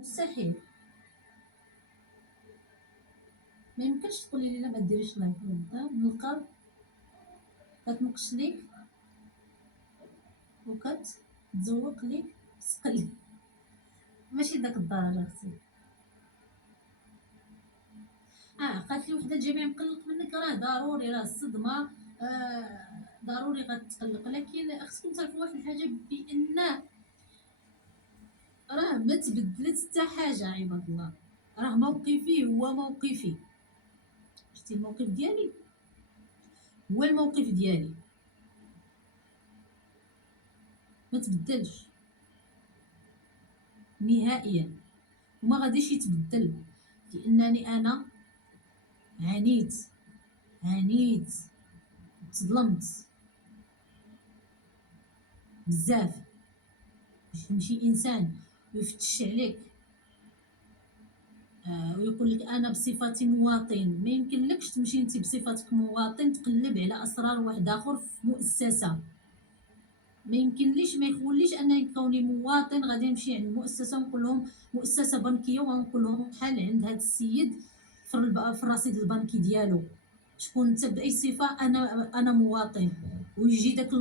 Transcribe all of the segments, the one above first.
مستحيل. ما يمكنش تقولي لي لا ما ديريش لايك من القلب، كتنقش ليك وكتزوق ليك تسقلي. ماشي داك الدرجه اختي. قالت لي وحده جميع مقلق منك، راه ضروري، راه الصدمه ضروري غتقلق، لكن خصكم تعرفوا واحد الحاجه، بان راه ما تبدلت حتى حاجه عباد الله. راه موقفي هو موقفي، شتي الموقف ديالي هو الموقف ديالي، ما تبدلش نهائيا وما غاديش يتبدل، لانني انا عانيت تظلمت بزاف. باش يمشي انسان ويفتش عليك ويقول لك انا بصفتي مواطن، ما يمكن لكش تمشي انت بصفتك مواطن تقلب على اسرار واحد اخر في مؤسسه. ما يمكن ليش، ما يخوليش انني كوني مواطن غادي نمشي عند المؤسسه ونقول لهم مؤسسه بنكيه ونقول لهم بحال عند هذا السيد في الرصيد البنكي ديالو شكون انت باي صفه، انا مواطن، ويجي داك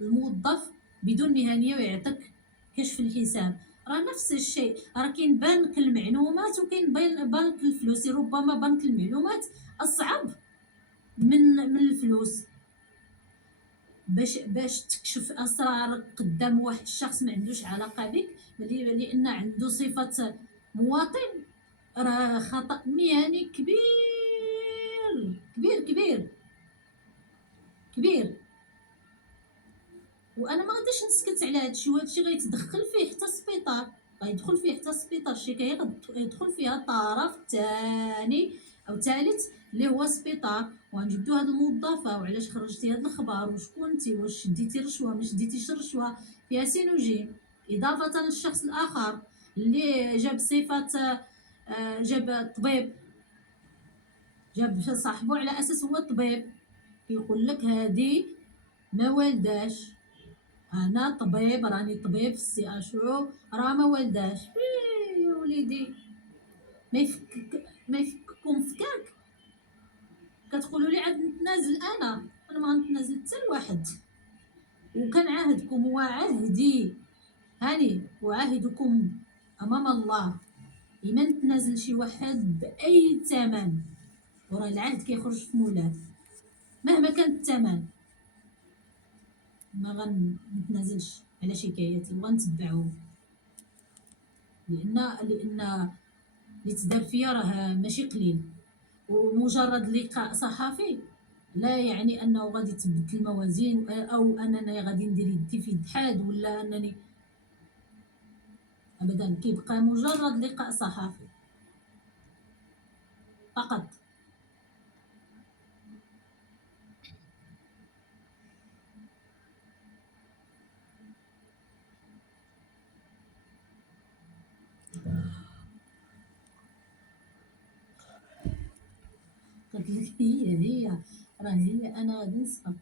الموظف بدون مهنيه ويعطيك كشف الحساب. راه نفس الشيء، راه كاين بنك المعلومات وكاين بنك الفلوس، ربما بنك المعلومات اصعب من الفلوس باش تكشف اسرارك قدام واحد الشخص ما عندوش علاقه بك، لان عنده صفه مواطن. راه خطا مهني كبير كبير كبير كبير. وانا ما غاديش نسكت على هادشي، وهادشي غيتدخل فيه حتى السبيطار، غيدخل فيه حتى السبيطار، الشكايه غيدخل فيها طرف ثاني او ثالث اللي هو السبيطار، وغنجبدو هاد الموظفه وعلاش خرجتي هاد الخبر وشكون انت، واش شديتي رشوه ما شديتيش الرشوه، فيها سين وجيم. اضافه للشخص الاخر اللي جاب صفه جاب الطبيب، جاب صاحبو على اساس هو الطبيب، يقول لك هادي ما والداش، انا طبيب، راني طبيب في السي اش او، راه ما والداش. يا وليدي ما يفككم فكاك، كتقولوا لي عاد نتنازل. انا ما غنتنازل حتى لواحد، وكنعاهدكم وعهدي هاني وعاهدكم امام الله لما نتنازل شي واحد باي ثمن، وراه العهد كيخرج في مولاه مهما كان الثمن. ما غنتنازلش على شكايتي وغنتبعهم، لان اللي تدار فيا راه ماشي قليل. ومجرد لقاء صحفي لا يعني انه غادي تبدل الموازين او انني غادي ندير يدي في يد حاد، ولا انني ابدا، كيبقى مجرد لقاء صحفي فقط. قلت لك هي راه هي انا غادي نسخن.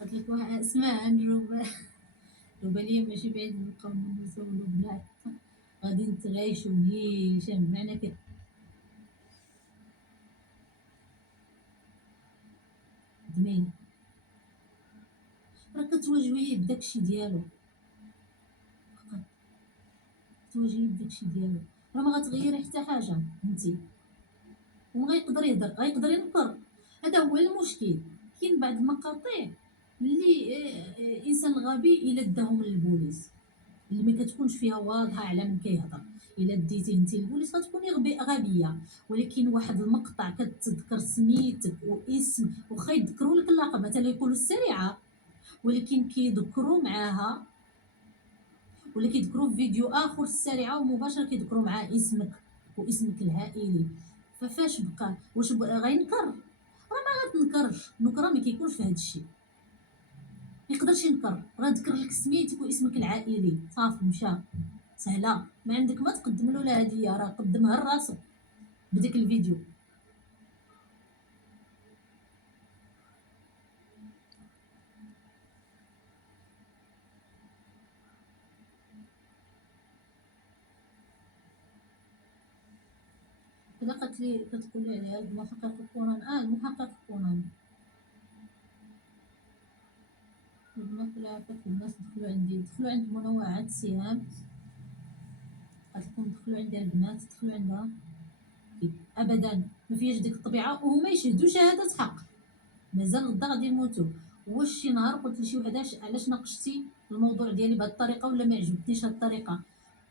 قلت لك واحد اسمع ربا ليا ماشي بعيد نلقاو نسولو بنات غادي نتعايشو نيشان بمعنى كدمين، راه كتواجهيه بداكشي ديالو، فقط كتواجهيه بداكشي ديالو، راه ما غتغيري حتى حاجه انتي، وما غيقدر يهضر، غيقدر ينكر. هذا هو المشكل. كاين بعض المقاطع اللي انسان غبي الا داهم للبوليس، اللي ما كتكونش فيها واضحه على من كيهضر، الا ديتيه انت للبوليس غتكوني غبيه. ولكن واحد المقطع كتذكر سميتك واسم، واخا يذكروا لك اللقب مثلا يقولوا السريعه، ولكن كيذكروا معاها، ولا كيذكروا في فيديو اخر السريعه ومباشره كيذكروا معاه اسمك واسمك العائلي. ففاش بقى واش بقى غينكر؟ راه ما غتنكرش، النكره ما كيكونش في هذا الشيء. يقدرش ينكر، راه ذكر لك سميتك واسمك العائلي صافي مشى، سهله. ما عندك ما تقدم له لا هديه، راه قدمها لراسك بديك الفيديو. إلا قالت لي كتقول لي على المحقق كونان، المحقق كونان لما كلافة الناس دخلوا عندي، دخلوا عند منوعات السهام، قالت لكم دخلوا عندها البنات، دخلوا عندها ابدا ما فيهاش ديك الطبيعه، وهما يشهدوا شهاده حق، مازال غدا غادي يموتوا. واش شي نهار قلت لشي وحده علاش ناقشتي الموضوع ديالي بهذه الطريقه ولا ما عجبتنيش هذه الطريقه؟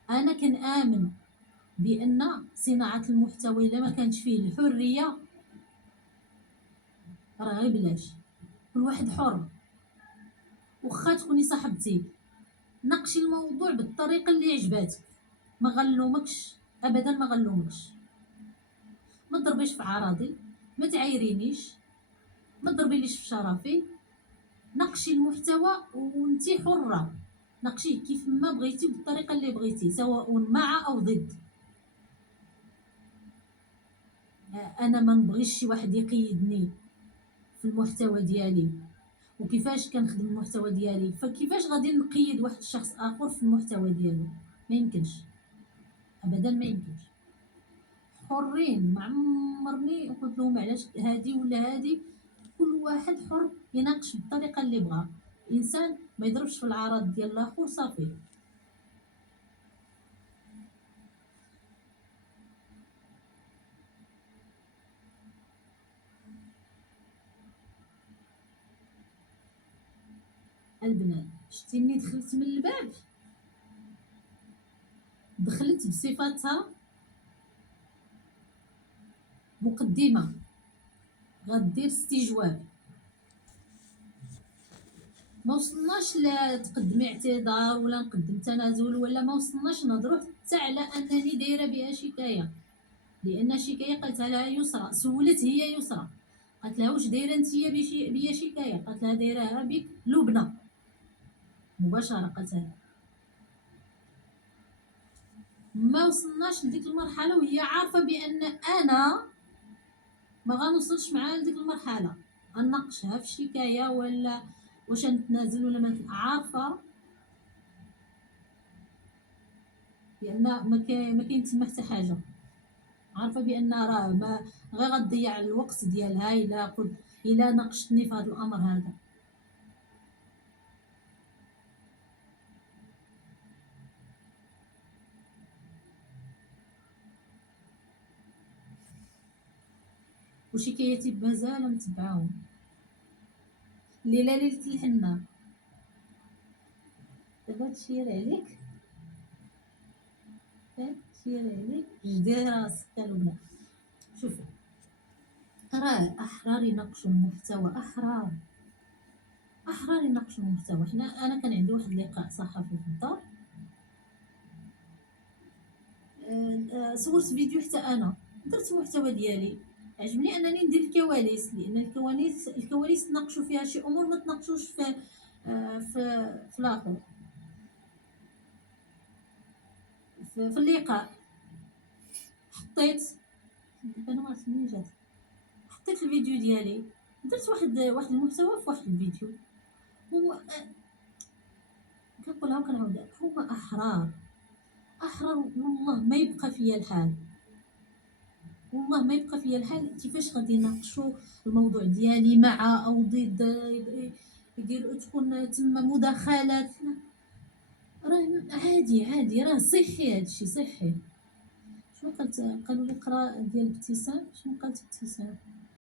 انا كنآمن بان صناعه المحتوى الا ما كانش فيه الحريه راه غير بلاش. كل واحد حر، واخا تكوني صاحبتي ناقشي الموضوع بالطريقه اللي عجباتك، ما غنلومكش ابدا، ما غنلومكش. ما تضربيش في عراضي، ما تعايرينيش، ما تضربيليش في شرفي. ناقشي المحتوى وانتي حره، ناقشيه كيف ما بغيتي بالطريقه اللي بغيتي، سواء مع او ضد. انا ما نبغيش شي واحد يقيدني في المحتوى ديالي، وكيفاش كنخدم المحتوى ديالي، فكيفاش غادي نقيد واحد الشخص اخر في المحتوى ديالو؟ ما يمكنش ابدا، ما يمكنش. حرين، ما عمرني قلت لهم علاش هادي ولا هادي. كل واحد حر يناقش بالطريقه اللي بغا. الانسان ما يضربش في العراض ديال الاخر صافي. البنات شتيني دخلت من الباب، دخلت بصفتها مقدمه غدير استجواب، ما وصلناش لا تقدمي اعتذار ولا نقدم تنازل، ولا ما وصلناش نهضروا حتى على انني دايره بها شكايه. لان شكايه قالتها لها يسرى، سولت هي يسرى، قالت لها واش دايره نتيا بيا شكايه؟ قالت لها دايرها بك لبنى مباشره، قالت لها. ما وصلناش لديك المرحله وهي عارفه بان انا ما غنوصلش معاها لديك المرحله غنناقشها في شكايه ولا واش نتنازل ولا ما عارفه بان ما كاين تما حتى حاجه، عارفه بان راه ما غير غتضيع الوقت ديالها الا ناقشتني في هذا الامر هذا. وشكايتي مازال متبعاهم. ليله ليله الحنه، دابا تشير عليك، تشير عليك جدي راسك لبنى. شوفي، راه احرار يناقشوا المحتوى، احرار يناقشوا المحتوى. انا كان عندي واحد اللقاء صحفي في الدار، صورت فيديو حتى انا درت محتوى ديالي. عجبني انني ندير الكواليس، لان الكواليس تناقشوا فيها شي امور ما تناقشوش في الاخر، في اللقاء. حطيت، انا ما عرفت منين جات، حطيت الفيديو ديالي، درت واحد المحتوى في واحد الفيديو. هو كنقولها وكنعاودها، هما احرار والله ما يبقى فيا الحال، والله ما يبقى فيا الحال. كيفاش غادي يناقشوا الموضوع ديالي مع او ضد، يدير تكون تما مداخلات؟ راه عادي، راه صحي، هادشي صحي. شنو قالت؟ قالوا لي قرا ديال ابتسام. شنو قالت ابتسام؟